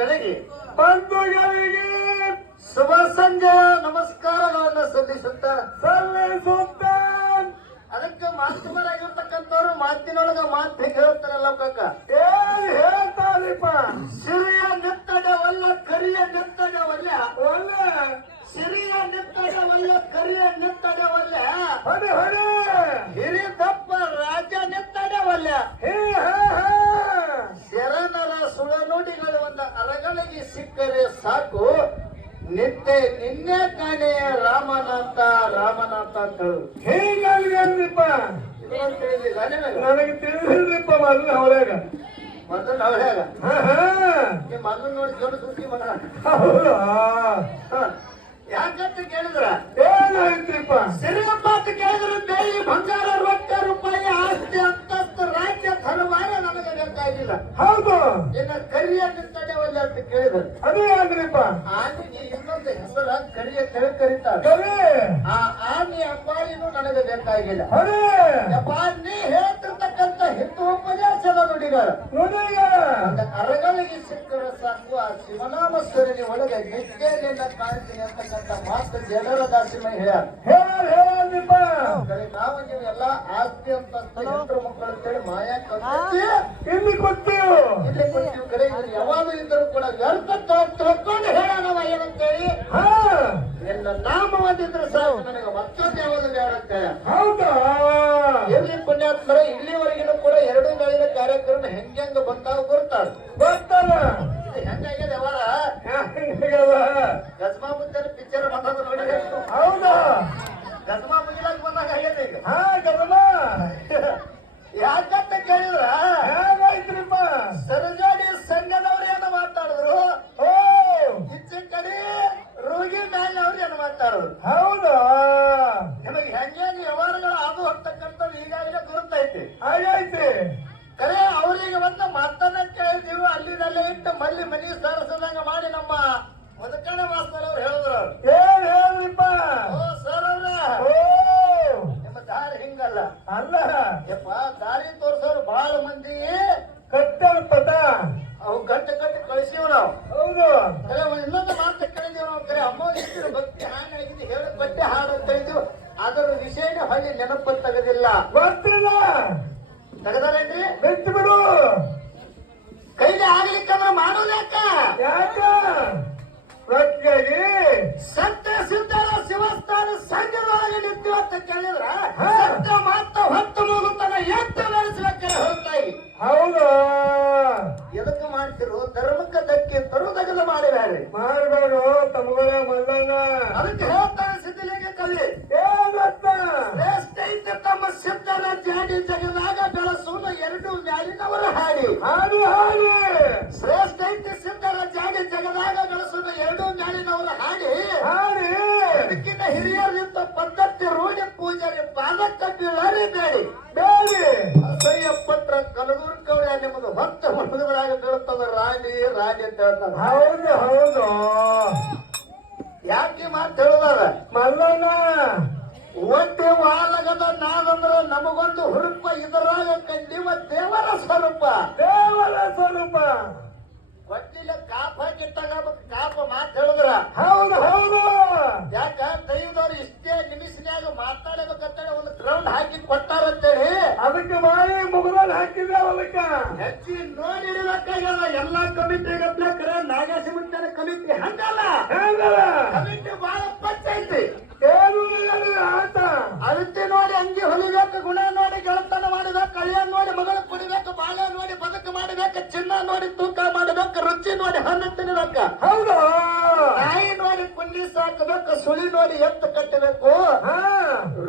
ಬಂಧುಗಳಿಗೆ ಬಂಧುಗಳಿಗೆ ಶುಭ ಸಂಜೆಯ ನಮಸ್ಕಾರಗಳನ್ನ ಸಲ್ಲಿಸುತ್ತ ಸಲ್ಲಿಸುತ್ತ ಅದಕ್ಕೆ ಮಾಧ್ಯಮರಾಗಿರ್ತಕ್ಕಂಥವ್ರು ಮಾತಿನೊಳಗ ಮಾತು ಹೇಳ್ತಾರಲ್ಲ ಕಕ್ಕ ಏನ್ ಹೇಳ್ತಾರಿಪ್ಪ? ಸಿರಿಯ ನೆತ್ತಡವಲ್ಲ ಕರಿಯ ನೆತ್ತಡವಲ್ಲ. ಒಳ್ಳೆ. ಸಿರಿಯ ನೆತ್ತಡವಲ್ಲ ಕರಿಯ ನಿತ್ತಡವಲ್ಲ. ಹೊಡೆ ಹೊಡಿ. ಹಿರಿದಪ್ಪ ರಾಜ ನೆತ್ತಡವಲ್ಲ. ಹೇ ಹೇ ಹೇ. ಶರಣರ ಸುಳನುಡಿಗಳು ಒಂದು ಅರಗಳಿಗೆ ಸಿಕ್ಕರೆ ಸಾಕು. ನಿತ್ಯ ನಿನ್ನೆ ಕಾಣೆ ರಾಮನಾಥ ರಾಮನಾಥ ಅಂತಳು. ಅಂದ್ರಿಪ್ಪ ನಿನಗೆ? ತಿಳಿಸಿದ್ರಿಪ್ಪ ಮೊದಲು ಅವಳಾಗ ಮೊದಲು ಹಾ ನಿಮ್ಮ ಮಗನ್ ನೋಡಿ ಜೋಡು ಸುದ್ದಿ ಹ. ಯಾಕಂತ ಕೇಳಿದ್ರ? ಏನಾಯ್ತ್ರಿಪ್ಪ ಸಿರಿಯಪ್ಪ ಅಂತ ಕೇಳಿದ್ರೆ ಬೇಯಿ ಬಂಗಾರ ರೊಕ್ಕ ರೂಪಾಯಿ ಆಸ್ತಿ ತಲವಾರ ನನಗೆ ಬೇಕಾಗಿಲ್ಲ ಹೌದು. ಇನ್ನು ಕರಿಯನ್ನು ಒಂದು ಅಂತ ಕೇಳಿದ್ರು. ಅದೇ ಆಗ್ರಿಪ್ಪ ಆನೆ ಇನ್ನೊಂದು ಹೆಸರ ಕರಿಯ ಕೆಳ ಕರೀತಾರೆ. ಆ ಆನೆ ಅಂಬಾರಿನು ನನಗೆ ಬೇಕಾಗಿಲ್ಲ ಅಪ್ಪ ನೀ ಹೇಳ್ತಿರ್ತಕ್ಕಂತ ಹಿಂದೂ ಉಪನ್ಯಾಸದ ನುಡಿಗಳು. ನುಡಿಗಳ ಅರಗಳಿಗೆ ಸಿಕ್ಕರ ಸಾಕು ಆ ಶಿವನಾಮ ಸರಣಿ ಒಳಗೆ ನಿತ್ಯ ಕಾಣ್ತೀನಿ ಅಂತಕ್ಕಂತ ಮಾತು ಜನರ ದಾಸಿಮ ಹೇಳ ಹೇಳಪ್ಪ ಕರೆ ನಾವು ನೀವು ಎಲ್ಲ ಆಸ್ತಿ ಅಂತ ಮಕ್ಕಳು ಅಂತೇಳಿ ಮಾಯಾ ಕಲ್ಪಿಸಿ ಇಲ್ಲಿ ಕೊಡ್ತೀವಿ. ಇಲ್ಲಿ ಕೊಡ್ತೀವಿ ಕರೆ ಯಾವಾಗ ಇದ್ದರೂ ಕೂಡ ವ್ಯರ್ಥ ತ- ತಿಳ್ಕೊಂಡು ಹೇಳೋಣ ಏನಂತೇಳಿ ಹಾ? ನಿನ್ನ ನಾಮ ಒಂದಿದ್ರೆ ಸಾಕು ನನಗೆ ಮತ್ತೊಂದು ಯಾವಾಗ ಬೇಡ ಅಂತ. ಹೌದಾ? ಇಲ್ಲಿ ಪುಣ್ಯಾತ್ಮರ ಇಲ್ಲಿವರೆಗಿನೂ ಕೂಡ ಎರಡು ಗಾಳಿನ ಕಾರ್ಯಕ್ರಮ ಹೆಂಗೆಂಗ ಬಂತಾವ ಬರ್ತಾರೆ. ಬರ್ತಾರ ಹೆಂಗಾಗಿದೆ ಅವರ ಯಪ್ಪ ನಮಗೊಂದು ಹುರುಪ ಇದರಾಗ ಕಂಡಿವ ದೇವರ ಸ್ವರೂಪ. ದೇವರ ಸ್ವರೂಪ. ಕೊಟ್ಟಿಲ್ಲ ಕಾಪ ಹಾಕಿಟ್ಟಾಗ ಕಾಪ ಮಾತು ಹೇಳಿದ್ರ. ಹೌದು ಹೌದು. ಯಾಕ ದೈವದವ್ರು ಇಷ್ಟೇ ನಿಮಿಷನ್ಯಾಗ ಮಾತಾಡಬೇಕಂತೇಳಿ ಒಂದು ಗ್ರೌಂಡ್ ಹಾಕಿ ಕೊಟ್ಟಾರಂತೇಳಿ. ಅದಕ್ಕೆ ಬಾಯಿ ಮುಗುದಲ್ಲಿ ಹಾಕಿದ್ದೆ ಅದಕ್ಕ? ಹೆಚ್ಚಿ ನೋಡಿ ಇಡಬೇಕಾಗ್ಯದ ಎಲ್ಲಾ ಕಮಿಟಿ ಗಪ್ಲಕ್ರ ನಾಗೇಶ ಮುಂಚಾನ ಕಮಿಟಿ ಹಂಗಲ್ಲ. ಹಂಗಲ್ಲ. ಕಮಿಟಿ ಬಹಳ ಪಚ್ಚ ಐತಿ ಆತ. ಅಳತೆ ನೋಡಿ ಅಂಗಿ ಹೊಲಿಬೇಕು ಗುಣ ನೋಡಿ ಗೆಳತನ ಮಾಡಬೇಕು ಕಳಿಯ ನೋಡಿ ಮಗಳು ಕುಡಿಬೇಕು ಬಾಳೆ ನೋಡಿ ಬದುಕು ಮಾಡಬೇಕು ಚಿನ್ನ ನೋಡಿ ತೂಕ ಮಾಡಬೇಕು ರುಚಿ ನೋಡಿ ಹಣ್ಣು ತಿನ್ನಬೇಕು ಹೌದು. ನಾಯಿ ನೋಡಿ ಪುಣ್ಯ ಸಾಕಬೇಕು ಸುಳಿ ನೋಡಿ ಎತ್ತು ಕಟ್ಟಬೇಕು.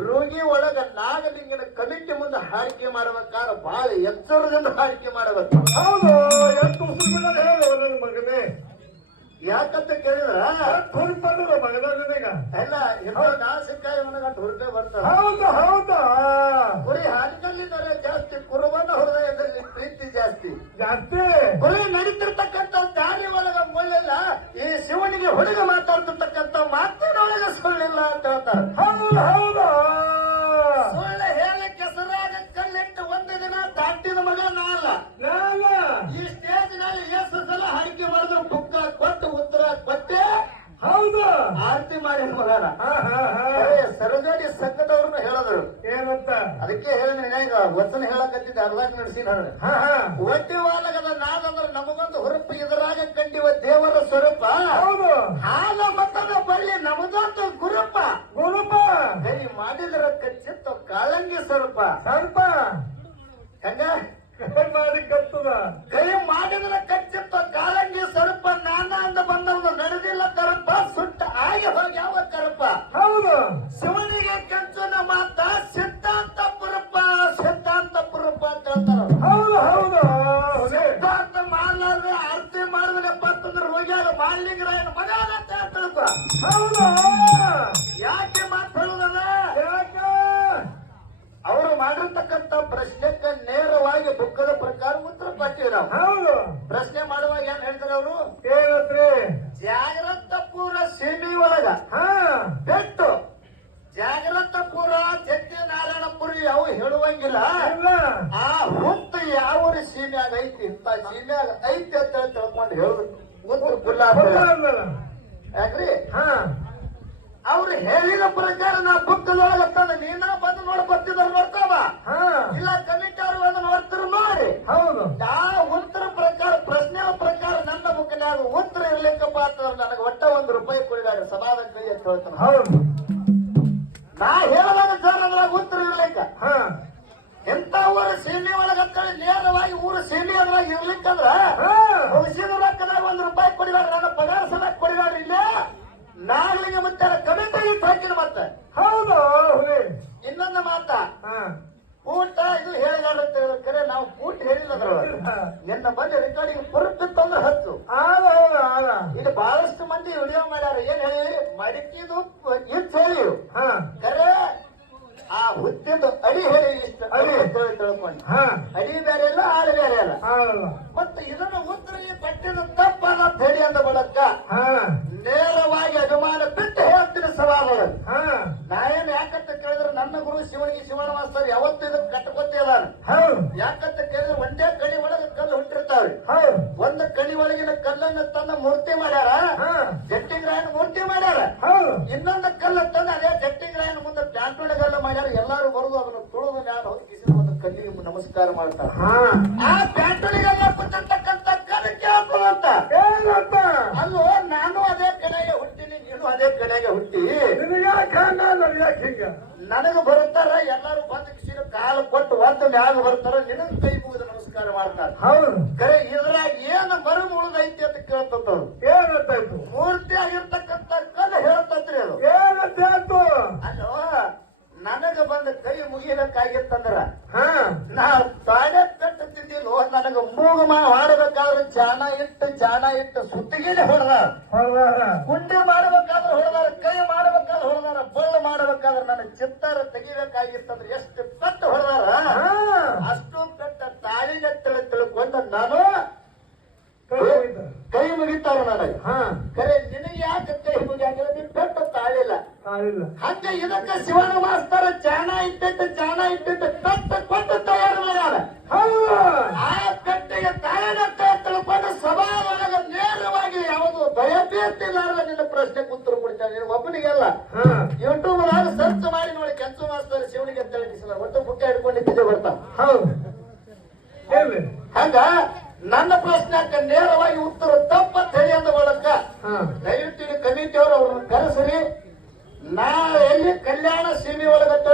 ರೋಗಿ ಒಳಗ ನಾಗಲಿಂಗನ ಕಮಿಟಿ ಮುಂದೆ ಹಾರಿಕೆ ಮಾಡ್ಬೇಕಾದ್ರೆ ಬಹಳ ಎಚ್ಚರದಿಂದ ಹಾರಿಕೆ ಮಾಡಬೇಕು. ಹೌದು. ಎಷ್ಟು ನನ್ನ ಮಗನೇ. ಯಾಕಂತ ಕೇಳಿದ್ರ? ಕುರಿಪಣ್ಣದ ಮಗದಾಗ ಎಲ್ಲ ನಾ ಸಿಕ್ಕಾಯ ಬರ್ತಾವ. ಹೌದು ಹೌದು. ಕುರಿ ಹಾಲಿನಲ್ಲಿದ್ದಾರೆ ಜಾಸ್ತಿ ಕುರುಬನ ಹೃದಯದಲ್ಲಿ ಪ್ರೀತಿ ಜಾಸ್ತಿ. ಜಾಸ್ತಿ. ಕುರಿ ನಡೀತಿರ್ತಕ್ಕಂಥ ದಾರಿ ಒಳಗ ಮುಳ್ಳಿಲ್ಲ ಈ ಶಿವನಿಗೆ ಹುಡುಗ ಮಾತಾಡ್ತಿರ್ತಕ್ಕಂಥ ಮಾತಿನೊಳಗ ಸುಳ್ಳಿಲ್ಲ ಅಂತ ಹೇಳ್ತಾರೆ. ಹೌದು ಹೌದು. ಅರ್ಧಾಕ್ ನಡೆಸಿ ಒಟ್ಟಿ ವಾಲಗದ ನಾದಂದ್ರೆ ನಮಗೊಂದು ಹುರುಪು ಇದರಾಗ ಕಂಡಿವ ದೇವರ ಸ್ವರೂಪ. ಹೌದು. ಹಾಲ ಮತದ ಬಳ್ಳಿ ನಮದಂತ ಗುರುಪ. ಗುರುಪ. ಕೈ ಮಾಡಿದ್ರ ಕಚ್ಚಿತ್ತ ಕಾಳಂಗಿ ಸ್ವರೂಪ. ಸ್ವರೂಪ. ಹೆಂಗ? ಕೈ ಮಾಡಿ ಕತ್ತದ ಕೈ ಮಾಡಿದ್ರ ಕಚ್ಚಿತ್ತ ಕಾಳಂಗಿ ಸ್ವರೂಪ. ನಾನ ಅಂತ ಬಂದವನು ನಡೆದಿಲ್ಲ ಕರಪ. ಸುಟ್ಟ ಆಗಿ ಹೋಗಿ ಯಾವ ಕರಪ. ಹೌದು. ಹಾ ಬಿಟ್ಟು. ಜಾಗ್ರತ ಪೂರ ಜತ್ತಿ ನಾರಾಯಣಪುರಿ ಅವು ಹೇಳುವಂಗಿಲ್ಲ. ಆ ಹುತ್ತು ಯಾವ ಸೀಮ್ಯಾಗ ಐತಿ? ಇಂತ ಸೀಮ್ಯಾಗ ಐತಿ ಅಂತ ಹೇಳಿ ತಿಳ್ಕೊಂಡು ಹೇಳುದು. ಉತ್ತರ. ಯಾಕ್ರಿ? ಹಾ. ಅವ್ರು ಹೇಳಿದ ಪ್ರಕಾರ ನಾ ಬುಕ್ಕದೊಳಗ ತಂದ ನೀನ ಬಂದು ನೋಡಿ ಬರ್ತಿದ್ರು ನೋಡ್ತಾವ. ಹಾ. ಇಲ್ಲ ಕಮಿಟಿ ಅವ್ರು ಬಂದು ನೋಡ್ತಿರು ನೋಡಿ. ಹೌದು. ಯಾವ ಉತ್ತರ ಬುಕ್ಕಿನಾಗ ಉತ್ತರ ಇರ್ಲಿಕ್ಕಪ್ಪ ಅಂತಂದ್ರೆ ನನಗೆ ಒಟ್ಟ ಒಂದು ರೂಪಾಯಿ ಕೊಡಿದಾರೆ ಸಮಾಧಾನ ಕೈ ಅಂತ ಹೇಳ್ತಾನೆ. ಹೌದು. ನಾ ಹೇಳಿದಾಗ ಸರ್ ಅದ್ರಾಗ ಉತ್ತರ ಇರ್ಲಿಕ್ಕ. ಹಾ. ಎಂತ ಊರ ಸೀಮೆ ಒಳಗಂತೇಳಿ ನೇರವಾಗಿ ಊರ ಸೀಮೆ ಅದ್ರಾಗ ಇರ್ಲಿಕ್ಕಂದ್ರ ಮುಗಿಸಿದ ರೊಕ್ಕದಾಗ ಒಂದು ರೂಪಾಯಿ ಕೊಡಿದಾರೆ ನನ್ನ ಪಗಾರ ಸಲಕ್ ಕೊಡಿದಾರೆ ಇಲ್ಲ. ನಾಗಲಿಗೆ ಮತ್ತೆ ಕಮಿಟಿ ಹಾಕಿನ ಮತ್ತೆ. ಹೌದು ಇನ್ನೊಂದು ಮಾತಾ. ಹಾ. ಊಟ ಇದು ಹೇಳಿದ್ರೆ ಕರೆ ನಾವು ಊಟ ಹೇಳಿಲ್ಲ ಅದ್ರೊಳಗೆ ನಿನ್ನ ಬಂದು ರೆಕಾರ್ಡಿಂಗ್ ಪುರುತ್ತಿತ್ತಂದ್ರೆ ಹತ್ತು ಇದು ಬಹಳಷ್ಟು ಮಂದಿ ವಿಡಿಯೋ ಮಾಡ್ಯಾರ. ಏನ್ ಹೇಳಿ? ಮಡಿಕಿದು ಇಟ್ಟು ಹೇಳಿ ಕರೆ ಆ ಹುತ್ತಿದ್ದು ಅಡಿ ಹೇಳಿ ಇಷ್ಟು ಅಡಿ. ಹೇಳಿ ತಿಳ್ಕೊಂಡು. ಹಾ. ಅಡಿ ಬೇರೆ ಇಲ್ಲ ಆಳು ಬೇರೆ ಇಲ್ಲ. ಮತ್ತೆ ಇದನ್ನ ಉತ್ತರ ಪಟ್ಟಿದ ತಪ್ಪಲ್ಲ ನನಗ ಬರುತ್ತಾರ? ಎಲ್ಲಾರು ಬಂದು ಕಿಸಿನ ಕಾಲ ಕೊಟ್ಟು ಒಂದು ಮ್ಯಾಗ ಬರ್ತಾರ ನಿನಗ ಕೈ ಮುಗಿದು ನಮಸ್ಕಾರ ಮಾಡ್ತಾರ. ಹೌದು. ಕರೆ ಇದ್ರಾಗ ಏನು ಮರು ಮುಳುದೈತಿ ಅಂತ ಕೇಳ್ತದ ಏನಂತಾಯ್ತು ಮೂರ್ತಿ ಆಗಿರ್ತಕ್ಕಂತ ಕಲ್ಲು ಹೇಳ್ತತ್ರಿ ಅದು. ಏನಂತ ಹೇಳ್ತು ಅಲ್ಲೋ ನನಗ ಬಂದ ಕೈ ಮುಗಿಬೇಕಾಗಿತ್ತಂದ್ರ ಹಾ. ನಾ ತಾಳೆ ಕಟ್ಟುತ್ತಿದ್ದಿಲ್ಲೋ ನನಗ ಮೂಗ ಮಾ ಮಾಡಬೇಕಾದ್ರೆ ಚಾಣ ಇಟ್ಟು ಚಾಣ ಇಟ್ಟು ಸುತ್ತಿಗೆನೆ ಹೊಡೆದ ಹೊರದಾರ ಗುಂಡಿ ಮಾಡಬೇಕಾದ್ರೆ ಹೊಡೆದಾರ ಕೈ ಮಾಡಬೇಕಾದ್ರೆ ಹೊಡೆದಾರ ಬಳ್ಳ ಮಾಡಬೇಕಾದ್ರೆ ನನ್ನ ಚಿತ್ತಾರ ತೆಗಿಬೇಕಾಗಿತ್ತಂದ್ರೆ ಎಷ್ಟು ಪೆಟ್ಟು ಹೊಡೆದಾರ ಹಾ ಅಷ್ಟು ಪೆಟ್ಟ ತಾಳಿನ ತಿಳಿ ತಿಳ್ಕೊಂಡು ನಾನು ಕೈ ಹೋಯ್ತು. ಕೈ ಮುಗಿತಾರ ನನಗೆ ಹಾ ಕರೆ ನಿನಗೆ ಯಾಕೆ ಕೈ ಮುಗಿಯಾಗಿಲ್ಲ ನೀನ್ ಪೆಟ್ಟು ತಾಳಿಲ್ಲ ಆಗಿಲ್ಲ ಹಂಗ ಇದಕ್ಕೆ ಶಿವನ ಮಾಸ್ತರ ಜಾಣ ಇಟ್ಟಿತ್ತು ಜಾಣ ಇಟ್ಟಿಟ್ಟು ಪೆಟ್ಟು ಕೊಟ್ಟು ತಯಾರು ಮಾಡ್ಯಾರ ಹೌದು ಆ ಪೆಟ್ಟಿಗೆ ತಾಳಿನಂತ ತಿಳ್ಕೊಂಡು ಸಭಾದೊಳಗ ನೇರವಾಗಿ ಯಾವುದು ಭಯ ಬೇತಿಲ್ಲಾರ ನಿನ್ನ ಪ್ರಶ್ನೆಗೆ ಉತ್ತರ ಕೊಡ್ತಾನೆ ನೀನು ಒಬ್ಬನಿಗೆಲ್ಲ ಹಾ ಯೂಟ್ಯೂಬ್ ನಾಗ ಸರ್ಚ್ ಮಾಡಿ ನೋಡಿ ಕೆಂಚು ಮಾಸ್ತರ್ ಶಿವನಿಗೆ ಅಂತ ಹೇಳಿಸಿಲ್ಲ ಒಟ್ಟು ಬುಕ್ಕ ಹಿಡ್ಕೊಂಡಿದ್ದೆ ಬರ್ತಾವ ಹೌದು ಎಲ್ಲಿ ಹಂಗ ನನ್ನ ಪ್ರಶ್ನೆಗೆ ನೇರವಾಗಿ ಉತ್ತರ ತಪ್ಪಂತ ಹೇಳಿ ಅಂದ ಬಳಕ ಹಾ ದಯವಿಟ್ಟು ಇದು ಕಮಿಟಿ ಅವರು ಅವ್ರನ್ನ ಕರೆಸ್ರಿ ನಾ ಎಲ್ಲಿ ಕಲ್ಯಾಣ ಸೀಮೆ ಒಳಗಟ್ಟ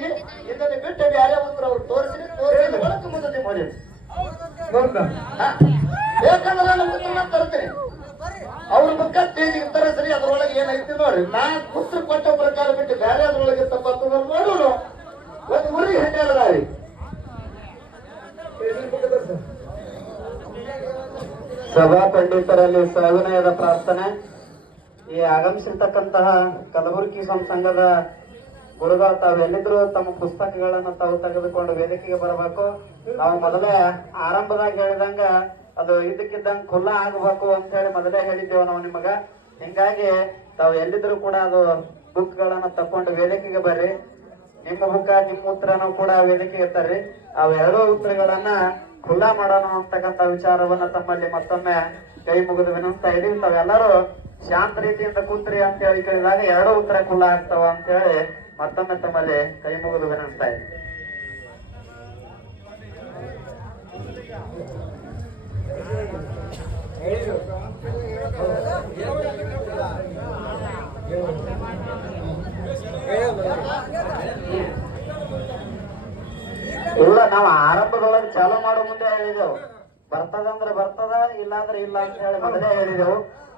ಕೊಟ್ಟಿನಿ ಇದನ್ನ ಬಿಟ್ಟು ಬೇರೆ ಉತ್ತರ ಅವ್ರು ತೋರಿಸಿ ತೋರಿಸಿದ ಒಳಗೆ ಮುಂದೆ ನೀವು ಮಾಡಿ ನೋಡ್ದ ಬೇಕಂದ್ರೆ ನಾನು ಉತ್ತರ ತರ್ತೀನಿ. ಅವ್ರ ಮುಖ ತೇಜಿಗೆ ತರಿಸ್ರಿ ಅದ್ರೊಳಗೆ ಏನೈತಿ ನೋಡ್ರಿ. ನಾ ಪುತ್ರ ಕೊಟ್ಟ ಪ್ರಕಾರ ಬಿಟ್ಟು ಬೇರೆ ಅದ್ರೊಳಗೆ ತಪ್ಪತ್ತದ ನೋಡೋಣ ಒಂದು ಉರಿ ಹೆಣ್ಣಾರಿ ಸಭಾ ಪಂಡಿತರಲ್ಲಿ ಸವಿನಯದ ಪ್ರಾರ್ಥನೆ. ಈ ಆಗಮಿಸಿರ್ತಕ್ಕಂತಹ ಕಲಬುರಗಿ ಸಂಘದ ಗುರುಗಳು ತಾವೆಲ್ಲಿದ್ರು ತಮ್ಮ ಪುಸ್ತಕಗಳನ್ನು ತಾವು ತೆಗೆದುಕೊಂಡು ವೇದಿಕೆಗೆ ಬರಬೇಕು. ನಾವು ಮೊದಲೇ ಆರಂಭದಾಗ ಹೇಳಿದಂಗ ಅದು ಇದಕ್ಕಿದ್ದಂಗೆ ಖುಲ್ಲ ಆಗಬೇಕು ಅಂತ ಹೇಳಿ ಮೊದಲೇ ಹೇಳಿದ್ದೇವೆ ನಾವು ನಿಮಗ. ಹಿಂಗಾಗಿ ತಾವು ಎಲ್ಲಿದ್ರು ಕೂಡ ಅದು ಬುಕ್ ಗಳನ್ನ ತಕೊಂಡು ವೇದಿಕೆಗೆ ಬರ್ರಿ. ನಿಮ್ಮ ಬುಕ್ಕ, ನಿಮ್ಮ ಉತ್ತರನು ಕೂಡ ವೇದಿಕೆಗೆ ತರ್ರಿ. ಅವೆರಡೂ ಉತ್ತರಗಳನ್ನ ಖುಲ್ಲಾ ಮಾಡೋಣ ಅಂತಕ್ಕಂಥ ವಿಚಾರವನ್ನ ತಮ್ಮಲ್ಲಿ ಮತ್ತೊಮ್ಮೆ ಕೈ ಮುಗಿದು ವಿನಿಸ್ತಾ ಇದೀವಿ ತಾವೆಲ್ಲರೂ ಶಾಂತ ರೀತಿಯಿಂದ ಕೂತ್ರಿ ಅಂತ ಹೇಳಿ ಕೇಳಿದಾಗ ಎರಡೂ ಉತ್ತರ ಕುಲ್ಲ ಆಗ್ತಾವ ಅಂತ ಹೇಳಿ ಮತ್ತೊಮ್ಮೆ ತಮ್ಮಲ್ಲಿ ಕೈ ಮುಗಿದು ವಿನಂತಿಸ್ತಾ ಎಲ್ಲ ಇಲ್ಲ ನಾವು ಆರಂಭದೊಳಗೆ ಚಾಲು ಮಾಡೋ ಮುಂದೆ ಹೇಳಿದೆವು. ಬರ್ತದಂದ್ರೆ ಬರ್ತದ, ಇಲ್ಲಾಂದ್ರೆ ಇಲ್ಲ ಅಂತ ಹೇಳಿ ಮೊದಲೇ ಹೇಳಿದೆವು.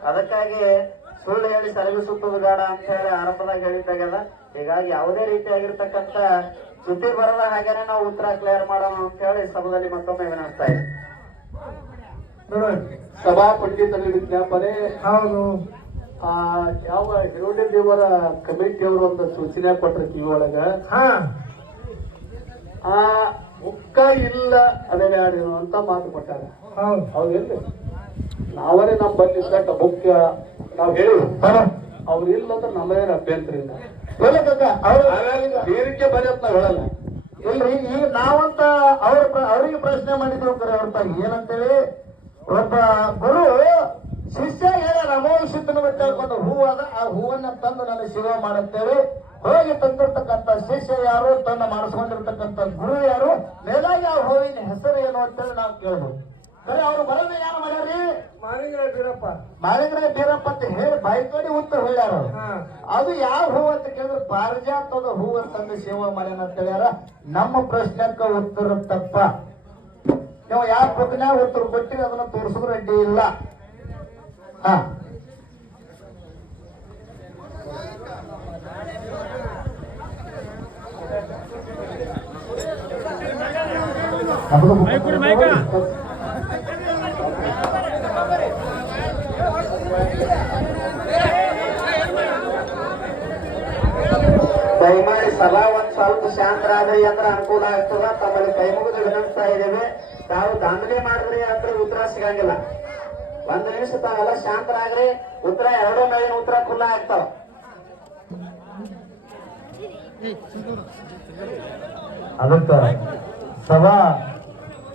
ಅದಕ್ಕಾಗಿ ಸುಳ್ಳು ಹೇಳಿ ಸಲಗಿಸುತ್ತದೆ ಬೇಡ ಅಂತ ಹೇಳಿ ಆರಂಭದಾಗ ಹೇಳಿದ್ದಾಗೆಲ್ಲ ಹೀಗಾಗಿ ಯಾವುದೇ ರೀತಿಯಾಗಿರ್ತಕ್ಕಂಥ ಸುದ್ದಿ ಬರದ ಹಾಗೇನೆ ನಾವು ಉತ್ತರ ಕ್ಲಿಯರ್ ಮಾಡೋಣ ಅಂತ ಹೇಳಿ ಸಭದಲ್ಲಿ ಮತ್ತೊಮ್ಮೆ ವಿನಂತಿಸ್ತಾ ಇದ್ದೀವಿ ನೋಡಿ ಸಭಾ ವಿಜ್ಞಾಪನೆ ಹೌದು. ಆ ಯಾವ ಹಿರೋಡಿ ದೇವರ ಕಮಿಟಿಯವರು ಒಂದು ಸೂಚನೆ ಕೊಟ್ರ ಕಿವಿ ಒಳಗ? ಹಾ. ಆ ಮುಕ್ಕ ಇಲ್ಲ ಅಡಗಾಡಿರೋ ಅಂತ ಮಾತು ಕೊಟ್ಟಾರ. ಹೌದು. ಹೌದಿಲ್ಲ ನಾವೇ ನಮ್ಮ ಬಂದಿದ್ದ ಮುಖ್ಯ ನಾವು ಹೇಳಿವಿ ಅವ್ರು ಇಲ್ಲ ಅಂದ್ರೆ ನಮ್ಮದೇನು ಅಭ್ಯಂತರ ಇಲ್ಲ? ಬೇರಿಕೆ ಬರೆಯತ್ ಅಂತ ನಾವ್ ಹೇಳಲ್ಲ. ಇಲ್ರಿ ಈ ನಾವಂತ ಅವ್ರ ಅವ್ರಿಗೆ ಪ್ರಶ್ನೆ ಮಾಡಿದ್ರು ಕರೆ ಹೊರತಾಗಿ ಏನಂತೇಳಿ ಒಬ್ಬ ಗುರು ಶಿಷ್ಯ ಏನ ರಮೋಷಿತನ ಬಿಟ್ಟು ಹೂ ಅದ ಆ ಹೂವನ್ನ ತಂದು ನಾನು ಶಿವ ಮಾಡುತ್ತೇವೆ. ಹೋಗಿ ತಂದಿರ್ತಕ್ಕಂಥ ಶಿಷ್ಯ ಯಾರು ತನ್ನ ಮಾಡಿಸ್ಕೊಂಡಿರ್ತಕ್ಕಂಥ ಗುರು ಯಾರು ಮೇಲಾಗಿ ಆ ಹೂವಿನ ಹೆಸರು ಏನು ಅಂತೇಳಿ ನಾವು ಕೇಳ್ಬೋದು ಕರೆ ಅವ್ರು ಬರೋದೇ ಯಾರು ಮಾಡ್ಯಾರಿ ಬೀರಪ್ಪ. ಮಾಳಿಗ್ರೆ ಬೀರಪ್ಪ ಅಂತ ಹೇಳಿ ಬಾಯ್ತೋಡಿ ಉತ್ತರ ಹೇಳ್ಯಾರ ಅದು ಯಾವ ಹೂ ಅಂತ ಕೇಳಿದ್ರೆ ಪಾರಿಜಾತದ ಹೂ ಅಂತಂದ ಸೇವಾ ಮಾಡ್ಯಾನ ಅಂತ ಹೇಳ್ಯಾರ. ನಮ್ಮ ಪ್ರಶ್ನೆಕ್ಕ ಉತ್ತರ ತಪ್ಪ. ನೀವು ಯಾವ ಬುಕ್ನ್ಯಾಗ ಉತ್ತರ ಕೊಟ್ಟಿ ಅದನ್ನ ತೋರಿಸಿದ್ರೆ ಅಡ್ಡಿ ಇಲ್ಲ. ಹಾ. ದಯಮಾಡಿ ಸಭಾ ಒಂದ್ ಸ್ವಲ್ಪ ಶಾಂತರಾದ್ರಿ ಅಂದ್ರೆ ಅನುಕೂಲ ಆಗ್ತದ. ತಮ್ಮಲ್ಲಿ ಕೈ ಮುಗಿದು ವಿನಂತಿಸ್ತಾ ಇದ್ದೇವೆ. ತಾವು ದಾಂಧಲೆ ಮಾಡಿದ್ರಿ ಅಂದ್ರೆ ಉತ್ತರ ಸಿಗಂಗಿಲ್ಲ. ಒಂದ್ ನಿಮಿಷ ತಾವೆಲ್ಲ ಶಾಂತರಾಗ್ರಿ ಉತ್ತರ ಎರಡು ಮೇಲಿನ ಉತ್ತರ ಖುಲ್ಲ ಆಗ್ತಾವ. ಅದಂತ ಸಭಾ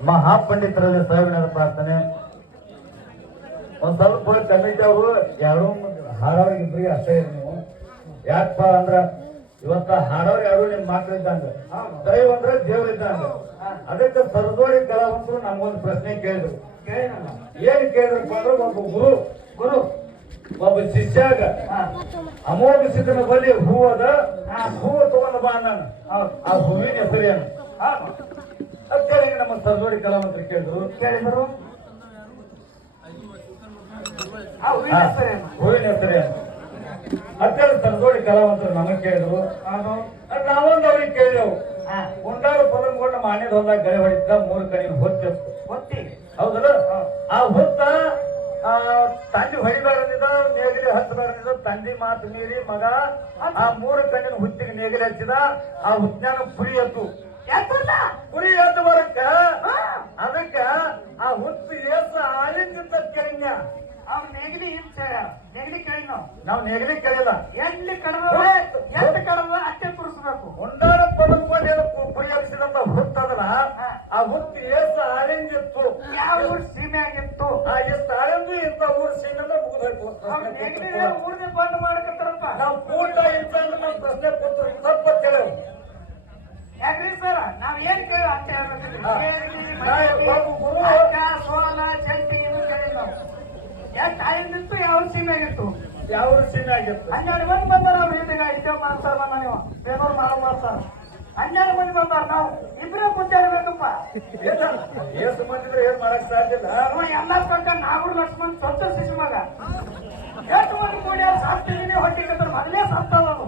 ಮಹಾಪಂಡಿತರಲ್ಲಿ ಸಹಿನ ಪ್ರಾರ್ಥನೆ. ಒಂದ್ ಸ್ವಲ್ಪ ಕಮಿಟಿ ಅವರು ಎರಡು ಹಾಡೋರಿಗೆ ಇಬ್ಬರಿಗೆ ಅಷ್ಟೇ ನೀವು. ಯಾಕಪ್ಪ ಅಂದ್ರ ಇವತ್ತ ಹಾಡೋರು ಯಾರು ನಿಮ್ ಮಾತ್ರ ಇದ್ದಂಗ? ದೈವ ಅಂದ್ರೆ ದೇವ್ರ ಇದ್ದಂಗ. ಅದಕ್ಕೆ ಸರದೋಡಿ ಕೆಲವಂತರು ನಮ್ಗೊಂದು ಪ್ರಶ್ನೆ ಕೇಳಿದ್ರು. ಏನ್ ಕೇಳಿದ್ರಪ್ಪ ಅಂದ್ರೆ ಒಬ್ಬ ಗುರು. ಗುರು. ಒಬ್ಬ ಶಿಷ್ಯಾಗ. ಅಮೋಘ ಸಿದ್ಧನ ಬಲಿ ಹೂ ಅದ. ಆ ಹೂವ ತಗೊಂಡ ಬಾ ನಾನು ಆ ಹೂವಿನ ಹೆಸರೇನು? ಅಂತೇಳಿ ನಮ್ಮ ಸರ್ದೋಡಿ ಕಲಾವಂತರು ಕೇಳಿದ್ರು. ಕೇಳಿದ್ರು ಹೂವಿನ ಹೆಸರೇನು? ಅಂತೇಳಿ ಸರ್ದೋಡಿ ಕಲಾವಂತರು ನಮಗ್ ಕೇಳಿದ್ರು. ನಾವೊಂದು ಅವ್ರಿಗೆ ಕೇಳಿದೆವು. ಉಂಡಾರು ಪದಂಗೊಂಡ ಮಾನ್ಯದ ಹೊಲದಾಗ ಗಳೆ ಹೊಡಿತ ಮೂರು ಕಡೆ ಹೊತ್ತಿತ್ತು ಹೊತ್ತಿ? ಹೌದಲ್ಲ? ಆ ಹೊತ್ತ ತಂದಿ ಹೊಡಿಬಾರದಿದ ನೇಗಿಲಿ ಹತ್ತಬಾರದಿದ ತಂದಿ ಮಾತು ಮೀರಿ ಮಗ ಆ ಮೂರು ಕಣ್ಣಿನ ಹುತ್ತಿಗೆ ನೇಗಿಲಿ ಹಚ್ಚಿದ ಆ ಹುತ್ನ್ಯಾಗ ಪುರಿ ಎತ್ತು. ಪುರಿ ಎತ್ತು ಎದ್ದು ಬರಕ್ಕ ಅದಕ್ಕ ಆ ಹುತ್ತು ಏಸ ಆಳಿಂದ ಕೇಳಿನ ಅವ್ನು ನೆಗಡಿ ಹಿಂಸೆ ನೆಗಡಿ ಕೇಳಿ ನಾವು ನಾವು ನೇಗಿಲಿ ಕೇಳಿಲ್ಲ. ಎಲ್ಲಿ ಕಡದ್ರೆ ಎಷ್ಟು ಕಡದ್ರೆ ಅಷ್ಟೇ ತುರಿಸ್ಬೇಕು ಒಂದಾರ ಪಡೆದುಕೊಂಡು ಕುರಿ ಹಚ್ಚಿದಂತ ಹುತ್ತದಲ್ಲ ಆ ಹುತ್ತು ಆರೆಂಜ್ ಇತ್ತು ಯಾವ ಊರ್? ಸೀಮೆ ಆಗಿತ್ತು. ಆ ಎಷ್ಟು ಆಳಿಂದು ಇಂತ ಊರ್ ಸೀಮೆ ಅಂದ್ರೆ ಅವ್ನು ನೆಗಡಿ ಊರ್ನ ಬಂದ್ ಮಾಡಕತ್ತಾರಪ್ಪ. ನಾವು ಕೂಟ ಇಂತ ನಮ್ಮ ಪ್ರಶ್ನೆ ಕೊಟ್ಟರು ತಪ್ಪ ಕೇಳವು ಯಾಕ್ರಿ ಸರ್? ನಾವ್ ಏನ್ ಕೇಳ ಅಂತ ಹೇಳ್ಬೇಕ್ರಿ ಹಾ. ಕೇಳಿ, ನಾಳೆ ಮನೆಯಲ್ಲಿ ಬಾಬು ಗುರು. ಅಕ್ಕ, ಸೋಲ ಜಂಟಿ ಇದು ಕೇಳಿ ನಾವು ಎಷ್ಟು ಆಗಿತ್ತು ಯಾವ ಸೀಮೆ ಆಗಿತ್ತು ಯಾವ ಸೀಮೆ ಆಗಿತ್ತು ಹನ್ನೆರಡು ಮಂದಿ ಬಂದಾರ ಅವ್ರು ಹಿಂದಿಗ ಇದ್ದೇವ್ ಮಾಡ್ತಾರ ನೀವು ಬೇನೂರು ಮಾಡೋ ಮಾಡ್ತಾರ ಹನ್ನೆರಡು ಮಂದಿ ಬಂದಾರ ನಾವು ಇಬ್ರೇ ಕುಂತಾಡ್ಬೇಕಪ್ಪ ಎಷ್ಟು ಮಂದಿ ಮಂದಿದ್ರೆ ಏನ್ ಮಾಡಕ್ ಸಾಧ್ಯ ಇಲ್ಲ? ಅವ ಎಲ್ಲ ಪ್ರಕಾರ ನಾಗೂರು ಲಕ್ಷ್ಮಣ್ ಸ್ವಂತ ಶಿಶು ಮಗ. ಎಷ್ಟು ಮಂದಿ ಕೂಡಿ ಸಾಕ್ತಿದ್ದೀನಿ ಹೊಟ್ಟಿಕತ್ತಾರ ಮೊದಲೇ ಸಾಕ್ತಾವ ಅವ್ರು.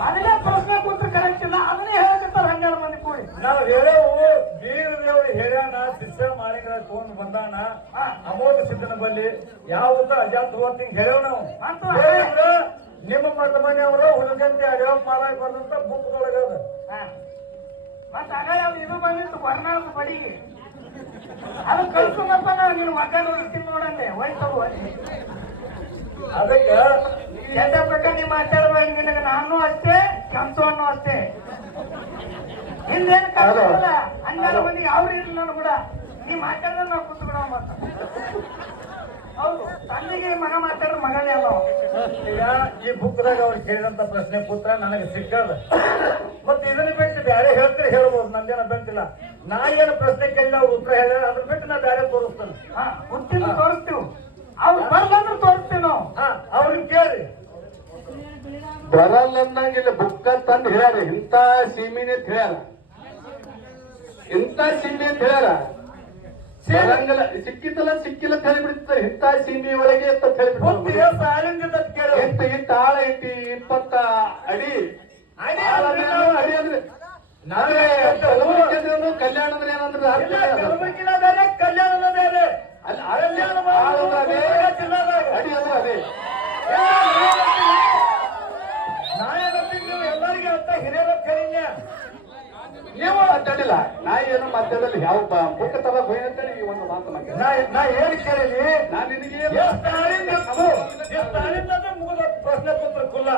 ಮೊದಲೇ ಪ್ರಶ್ನೆ ಕೂತ್ರೆ ಕರೆಕ್ಟ್ ಇಲ್ಲ ಅದನ್ನೇ ಹೇಳಕತ್ತಾರ. ನಾವು ಹೇಳೇವು ವೀರ ದೇವ್ರು ಹೇಳ್ಯಾನ ಶಿಷ್ಯ ಮಾಡಿಗಳ ತಗೊಂಡು ಬಂದಾನ ಅಮೋಘ ಸಿದ್ಧನ ಬಲ್ಲಿ ಯಾವ್ದು ಅಜಾತ್ ಹೋಗ್ತಿಂಗ್ ಹೇಳೇವ್ ನಾವು. ನಿಮ್ಮ ಮತ ಮನೆಯವರು ಹುಡುಗಂತೆ ಅಡಿಯೋ ಮಾಡಕ್ ಬಂದಂತ ಬುಕ್ ಅದ. ಮತ್ತೆ ಆಗ ಅವ್ರು ಇದು ಬಂದಿತ್ತು ಬರ್ನಾಳದ ಬಡಿಗೆ. ಅದು ಕಳ್ಕೊಂಬಪ್ಪ ನಾವು ನೀನು ಮಗನ ಹೋಗಿರ್ತೀನಿ ನೋಡಂದೆ ಅದಕ್ಕೆ ಅದಕ್ಕ ಎಲ್ಲ ಪ್ರಕಾರ ನೀವು ಆಚಾರ ನಿನಗೆ ನಾನು ಅಷ್ಟೇ ಕಂಸವನ್ನು ಅಷ್ಟೇ. ಹಿಂದೇನು ಕಳ್ಸಲ್ಲ ಹನ್ನೆರಡು ಮಂದಿ ಅವ್ರು ಇಲ್ಲ ನಾನು ಕೂಡ. ನೀ ಮಾತಾಡಿದ್ರೆ ನಾವು ಕೂತ್ಬಿಡೋ ಮತ್ತ ಹೌದು ತಂದೆಗೆ ಮಗ ಮಾತಾಡ್ರ ಮಗನೇ ಅಲ್ಲ ಅವ. ಈಗ ಈ ಬುಕ್ದಾಗ ಅವ್ರು ಕೇಳಿದಂತ ಪ್ರಶ್ನೆ ಪುತ್ರ ನನಗೆ ಸಿಕ್ಕದ. ಮತ್ತೆ ಇದನ್ನ ಬಿಟ್ಟು ಬೇರೆ ಹೇಳ್ತಾರೆ ಹೇಳ್ಬೋದು ನಂದೇನ ಬಂತಿಲ್ಲ ನಾ ಏನು ಪ್ರಶ್ನೆ ಕೇಳಿಲ್ಲ ಅವ್ರು ಉತ್ತರ ಹೇಳಿದ್ರೆ ಅದ್ರ ಬಿಟ್ಟು ನಾ ಬೇರೆ ತೋರಿಸ್ತೇನೆ. ಹಾ ಹುಟ್ಟಿನ ತೋರಿಸ್ತೀವಿ. ಅವ್ರು ಬರ್ಲಂದ್ರೆ ತೋರಿಸ್ತೀವಿ ನಾವು. ಹಾ ಅವ್ರನ್ನ ಕೇಳಿ ಬರಲ್ಲ ಅನ್ನಂಗಿಲ್ಲ ಬುಕ್ಕ ತಂದು ಹೇಳ್ಯಾರ ಇಂಥ ಸೀಮಿನ ಹೇಳ್ಯಾರ ಇಂಥ ಸೀಮೆ ಅಂತ ಹೇಳ್ಯಾರ? ಸಿಕ್ಕಿತಲ್ಲ ಸಿಕ್ಕಿತ್ತಲ್ಲ ಸಿಕ್ಕಿಲ್ಲ ಅಂತ ಹೇಳಿಬಿಡ್ತಾರೆ. ಇಂಥ ಸೀಮೆ ಒಳಗೆ ಅಂತ ಹೇಳಿಬಿಡ್ತಾರೆ ಎಂಟು ಇಟ್ಟು ಆಳ ಐತಿ ಇಪ್ಪತ್ತ ಅಡಿ? ಅಡಿ ಅಂದ್ರೆ ನಾವೇ ಕಲ್ಯಾಣ ಅಂದ್ರೆ ಏನಂದ್ರೆ ಕಲ್ಯಾಣ ಬೇರೆ. ಏನು ಯಾವ ತಲ ಭಯ ಅಂತ ಈ ಒಂದು ಮಾತು ನಾ ಏನ್ ಕೇಳಿನಿ ನಾನು ನಿನಗೆ ಮುಗಿದ ಪ್ರಶ್ನೆ ಪತ್ರ ಕುಲ್ಲ.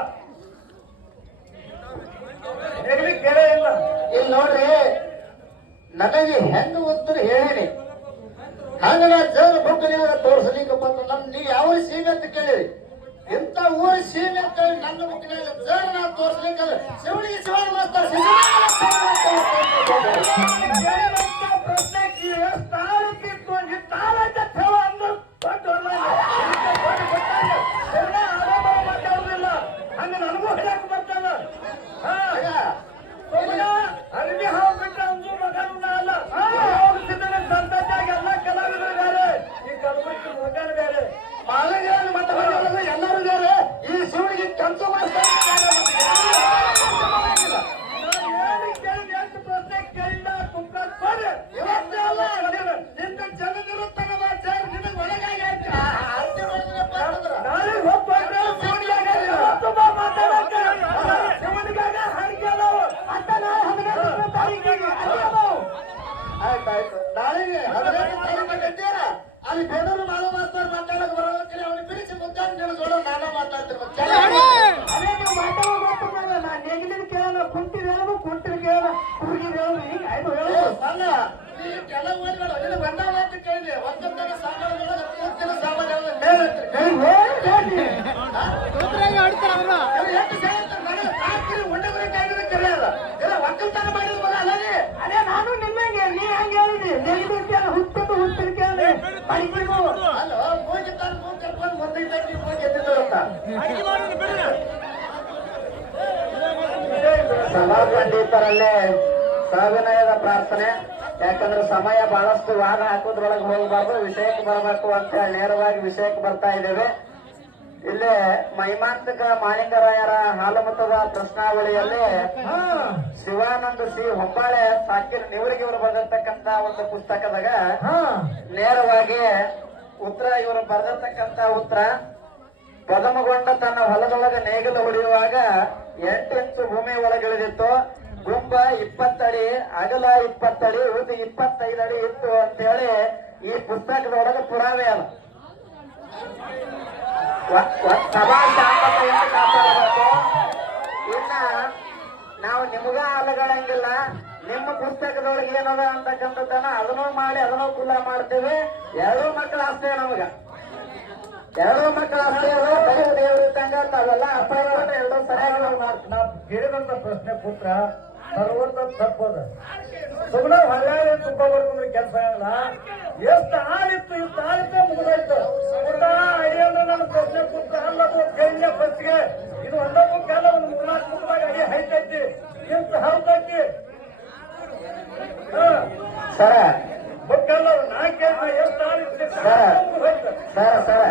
ಕೇಳೇ ಇಲ್ಲ. ಇಲ್ಲಿ ನೋಡ್ರಿ ನನಗೆ ಹೆಂಗ ಉತ್ತರ ಹೇಳಿನಿ. ಹಂಗ ನಾ ಜನ ಬುಕ್ ನಿಮಗೆ ತೋರಿಸಲಿಕ್ಕೆ ಬಂದು ನನ್ ನೀ ಯಾವ ಸೀಮೆ ಅಂತ ಕೇಳಿರಿ ಎಂತ ಊರ ಸೀಮೆ ಅಂತ ಹೇಳಿ ನನ್ನ ಬುಕ್ಕಿನಾಗ ಜನ ನಾ ತೋರಿಸ್ಲಿಕ್ಕೆ ಶಿವಳಿಗೆ ಶಿವನ ಮಾಸ್ತರ ಪಂಡಿತರಲ್ಲೇ ಸವಿನಯದ ಪ್ರಾರ್ಥನೆ. ಯಾಕಂದ್ರೆ ಸಮಯ ಬಹಳಷ್ಟು ವಾದ ಹಾಕೋದ್ರೊಳಗೆ ಹೋಗಬಾರ್ದು ವಿಷಯಕ್ಕೆ ಬರಬೇಕು ಅಂತ ಹೇಳಿ ನೇರವಾಗಿ ವಿಷಯಕ್ಕೆ ಬರ್ತಾ ಇದ್ದೇವೆ. ಇಲ್ಲಿ ಮೈಮಾಂತಕ ಮಾಳಿಂಗರಾಯರ ಹಾಲಮತದ ಪ್ರಶ್ನಾವಳಿಯಲ್ಲಿ ಶಿವಾನಂದ ಸಿ ಹೊಂಬಾಳೆ ಸಾಕಿರ್ ನಿವರಿಗೆ ಇವರು ಬಂದಿರತಕ್ಕಂತ ಒಂದು ಪುಸ್ತಕದಾಗ ನೇರವಾಗಿ ಉತ್ತರ, ಇವರು ಬರೆದಿರ್ತಕ್ಕಂತ ಉತ್ತರ, ಪದಮಗೊಂಡ ತನ್ನ ಹೊಲದೊಳಗ ನೇಗಿಲು ಹೊಡೆಯುವಾಗ ಇಂಚು ಭೂಮಿ ಒಳಗಿಳಿದಿತ್ತು. ಗುಂಬ ಇಪ್ಪತ್ತಡಿ, ಅಗಲ ಇಪ್ಪತ್ತಡಿ, ಉದ್ದ ಇಪ್ಪತ್ತೈದು ಅಡಿ ಇತ್ತು ಅಂತ ಹೇಳಿ ಈ ಪುಸ್ತಕದೊಳಗೆ ಪುರಾವೆ ಅಲ್ಲ ಸಭಾ ಇನ್ನ ನಾವು ನಿಮಗ ಅಲಗಳಂಗಿಲ್ಲ ನಿಮ್ಮ ಪುಸ್ತಕದೊಳಗೆ ಏನದ ಅಂತಕ್ಕಂಥದ್ದನ್ನ ಅದನ್ನೂ ಮಾಡಿ, ಅದನ್ನೂ ಕುಲ್ಲ ಮಾಡ್ತೇವೆ. ಎರಡೂ ಮಕ್ಕಳ ಆಸ್ತಿ ನಮಗ. ಎರಡೂ ಮಕ್ಕಳ ಆಸ್ತಿ ಅದ ದೈವ ದೇವ್ರ ಇದ್ದಂಗ ತಾವೆಲ್ಲ ಅಪಾಯ ಎರಡೂ ಸರಿಯಾಗಿ ನಾವು ಕೇಳಿದಂತ ಪ್ರಶ್ನೆ ಪುತ್ರ ಸರ್ವಂತ ತಪ್ಪದ ಸುಮ್ಮನೆ ಹೊಳ್ಯಾಳಿ ತುಪ್ಪ ಬರ್ಕೊಂಡ್ರೆ ಕೆಲಸ ಏನಲ್ಲ ಎಷ್ಟು ಆಳಿತ್ತು ಇಷ್ಟು ಆಳಿತ್ತು ಮುಗಿದಾಯ್ತು. ಊಟ ನನ್ನ ಪ್ರಶ್ನೆ ಪುತ್ರ ಅಲ್ಲ ಕೈಯ ಫಸ್ಟ್ಗೆ ಇದು ಒಂದಕ್ಕೂ ಕಾಲ, ಒಂದು ಮೂರ್ನಾಲ್ಕು ಮುಖವಾಗಿ ಅಡಿ ಹೈತೈತಿ ಇಂತ ಹೌದೈತಿ ಸರ ಸರ ಸರ ಸರ